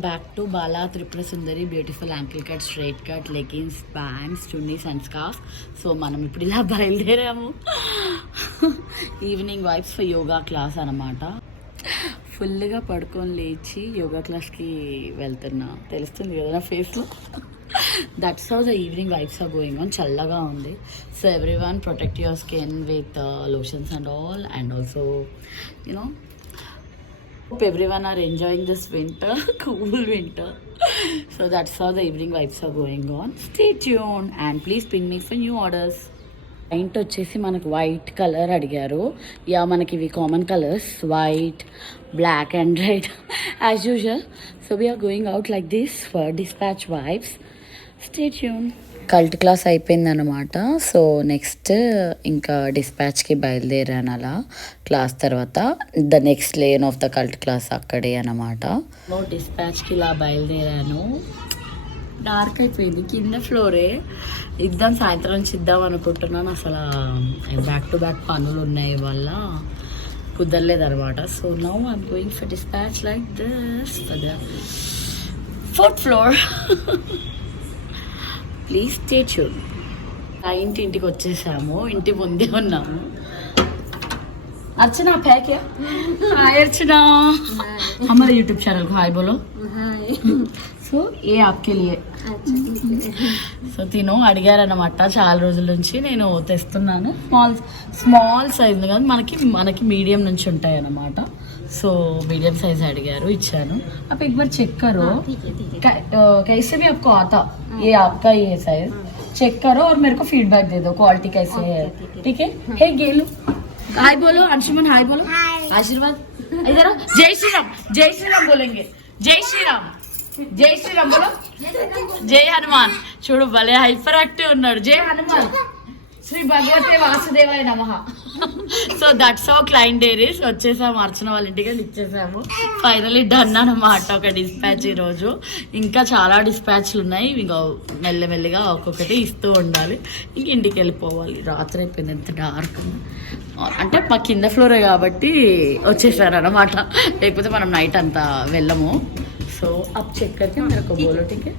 Back to Bala Tripura Sundari beautiful ankle cut, straight cut, leggings, pants, chunnis and scarf. So మనం ఇప్పుడు ఇలా బయలుదేరాము. Evening vibes for yoga class అనమాట. ఫుల్గా పడుకొని లేచి యోగా క్లాస్కి వెళ్తున్నా, తెలుస్తుంది కదా నా ఫేస్లో. That's how the evening vibes are going on. చల్లగా ఉంది. So every one protect your skin with lotions and all, and also you know hope everyone are enjoying this winter, cool winter. So that's how the evening vibes are going on. Stay tuned and please ping me for new orders. Paint వచ్చేసి మనకు white colour అడిగారు. Yeah మనకి ఇవి common colours, white, black and red as usual. So we're going out like this for dispatch vibes. Stay tune. Cult class అయిపోయిందనమాట. So next ఇంకా డిస్పాచ్కి బయలుదేరాను. అలా క్లాస్ తర్వాత the next lane of the cult class అక్కడే అనమాట. డిస్పాచ్కి ఇలా బయలుదేరాను. డార్క్ అయిపోయింది, కింద ఫ్లోరే. ఎగ్జామ్ సాయంత్రం నుంచి ఇద్దాం అనుకుంటున్నాను. అసలు బ్యాక్ టు బ్యాక్ పనులు ఉన్నాయి వల్ల కుదరలేదనమాట. So now I'm going for dispatch like this for the 4th floor. Please stay tune. ఇంటికి వచ్చేసాము. ఇంటి ముందే ఉన్నాము. अर्चना आप है क्या? हाय अर्चना, हमारे यूट्यूब चैनल को हाय बोलो. సో ఏ आपके लिए. సో తిను అడిగారనమాట చాలా రోజుల నుంచి. నేను తెస్తున్నాను. స్మాల్ సైజ్ కాదు, మనకి మీడియం నుంచి ఉంటాయి అన్నమాట. సో मीडियम साइज అడిగారు, ఇచ్చాను. आप एक बार चेक करो कैसे भी आपको आता. ये आपका ये साइज चेक करो और मेरे को फीडबैक दे दो क्वालिटी कैसे है. ठीक है. हे गेलू हाय बोलो. अंशुमन हाय बोलो. आशीर्वाद इधर. जय श्री राम. जय श्री राम बोलेंगे. जय श्री राम. జై శ్రీరామ్ బోలో. జై హనుమాన్. చూడు భలే హైపర్ యాక్టివ్ ఉన్నాడు. జై హనుమాన్. శ్రీ భగవతే వాసుదేవాయ నమః. So that's how client diaries. వచ్చేసాము అర్చన వాళ్ళ ఇంటికి ఇచ్చేసాము. ఫైనలీ డన్ అనమాట ఒక డిస్పాచ్ ఈరోజు. ఇంకా చాలా డిస్పాచ్లు ఉన్నాయి. ఇంకా మెల్లమెల్లిగా ఒక్కొక్కటి ఇస్తూ ఉండాలి. ఇంక ఇంటికి వెళ్ళిపోవాలి. రాత్రి అయిపోయింది. ఎంత డార్క్ అంటే మా కింద ఫ్లోరే కాబట్టి వచ్చేసారు అనమాట. లేకపోతే మనం నైట్ అంతా వెళ్ళము. సో अब चेक करके मेरे को बोलो. ठीक है.